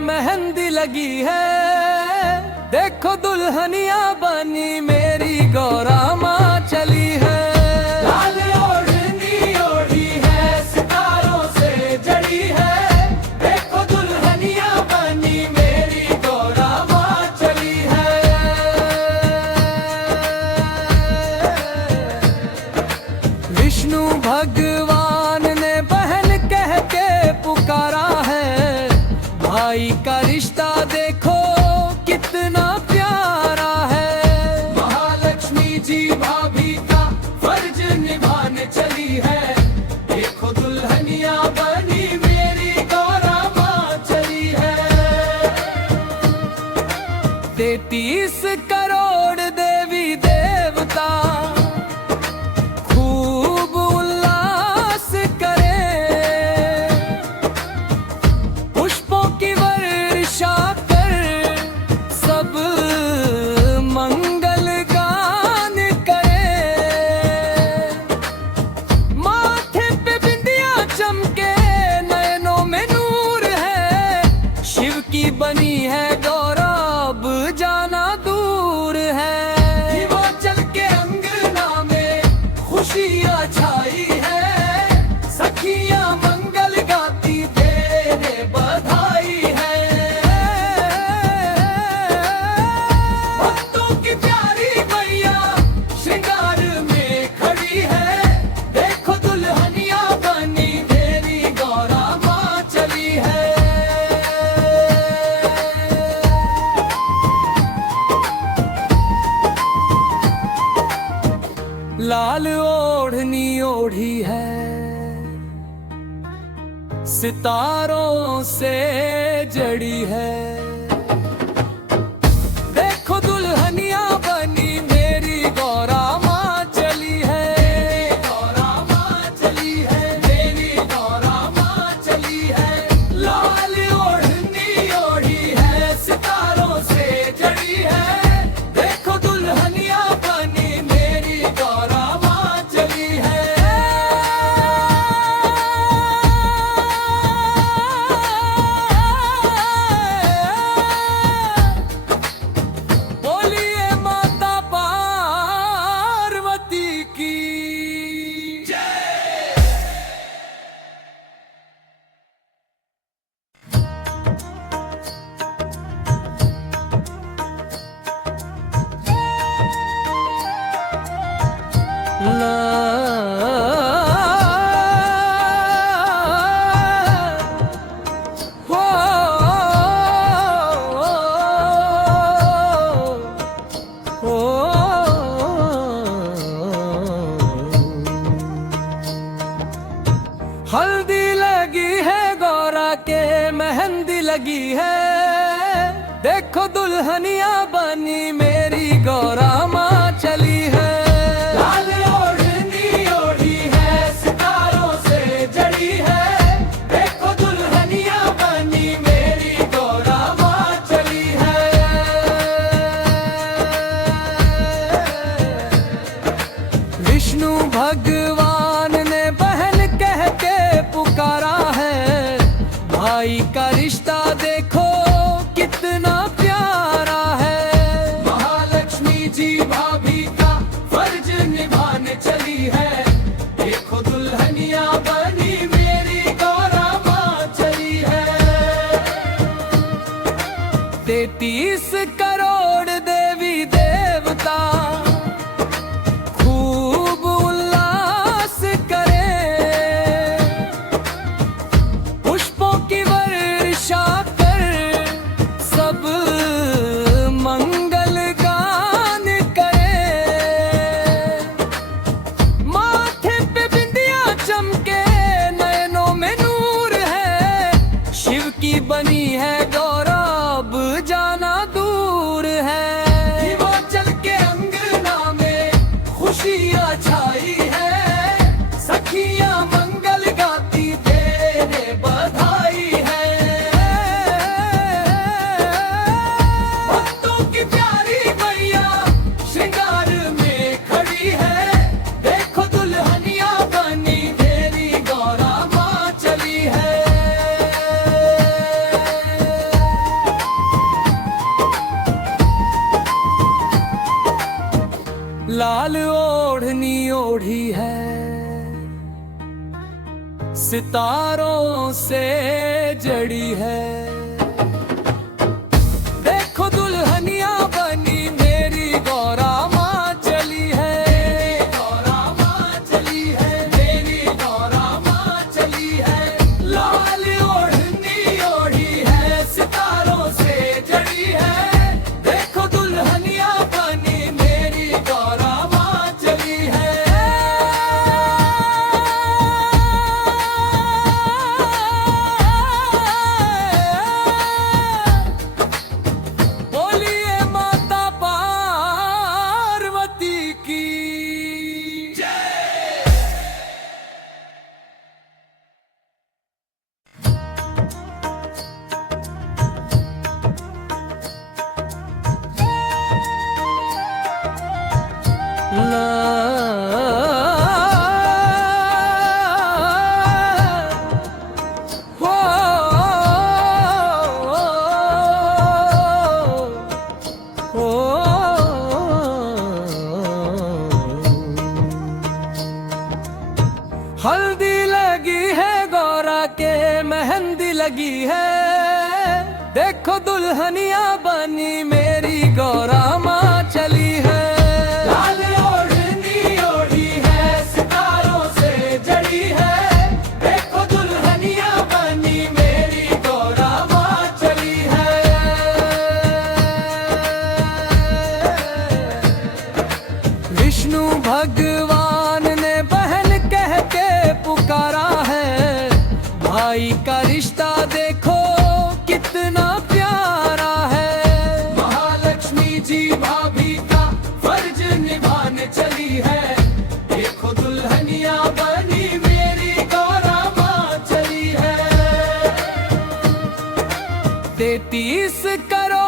मेहंदी लगी है। देखो दुल्हनिया बनी मेरी गौरा माँ चली है। लाल ओढ़नी ओढ़ी है, सितारों से जड़ी है। देखो दुल्हनिया बनी मेरी गौरा माँ चली है। विष्णु भगवान ने बहन कह के पुकारा है। भाई का रिश्ता देखो कितना प्यारा है। महालक्ष्मी जी भाभी का फर्ज निभाने चली है। देखो दुल्हनिया बनी मेरी गौरा माँ चली है। 33 करोड़ देवी देवता खूब उल्लास करें। पुष्पों की वर्षा कर सब मंगल गान करें। माथे पे बिंदिया चमके, नयनों में नूर है। शिव की बनी है गौरा, अब जाना दूर है। हिमाचल के अंगना में खुशियाँ छाई है। सखियाँ मंगल गाती तेरे बधाई है। भक्तों की प्यारी मैया श्रृंगार में खड़ी है। देखो दुल्हनिया बनी मेरी गौरा माँ चली है। लाल ओढ़नी ओढ़ी है, सितारों से जड़ी है। देखो दुल्हनिया बनी मेरी गौरा माँ चली है। गौरा माँ चली है, मेरी गौरा माँ चली है। लाल ओढ़नी ओढ़ी है, सितारों से जड़ी है। देखो दुल्हनिया बनी मेरी गौरा माँ चली है। बोलिए माता पार्वती की जय। हल्दी लगी है गौरा के, मेहंदी लगी है। देखो दुल्हनिया बनी मेरी गौरा माँ चली है। लाल ओढ़नी ओढ़ी है, सितारों से जड़ी है। देखो दुल्हनिया बनी मेरी गौरा माँ चली है। विष्णु भगवान ने बहन कह के पुकारा है। भाई का रिश्ता देखो कितना प्यारा है। महालक्ष्मी जी भाभी का फर्ज निभाने चली है। देखो दुल्हनिया बनी मेरी गौरा माँ चली है। 33 करोड़ देवी देवता खूब उल्लास करें। पुष्पों की वर्षा कर सब मंगल गान करें। माथे पे बिंदिया चमके, नयनों में नूर है। शिव की बनी है गौरा, अब जाना दूर ओढ़ी है, सितारों से जड़ी है। देखो दुल्हनिया बनी मेरी गौरा माँ चली है, गौरा माँ चली है, मेरी गौरा माँ चली है। लाल ओढ़नी ओढ़ी है, सितारों से जड़ी है। देखो दुल्हनिया बनी मेरी गौरा माँ चली है। बोलिए माता पार्वती की जय। हल्दी लगी है गौरा के, मेहंदी लगी है। देखो दुल्हनिया बनी मेरी गौरा माँ चली है। लाल ओढ़नी ओढ़ी है, सितारों से जड़ी है। देखो दुल्हनिया बनी मेरी गौरा माँ चली है। विष्णु भगवान ने बहन कह के पुकारा है। भाई का रिश्ता देखो कितना प्यारा है। महालक्ष्मी जी भाभी का फर्ज निभाने चली है। देखो दुल्हनिया बनी मेरी गौरा माँ चली है। 33 करोड़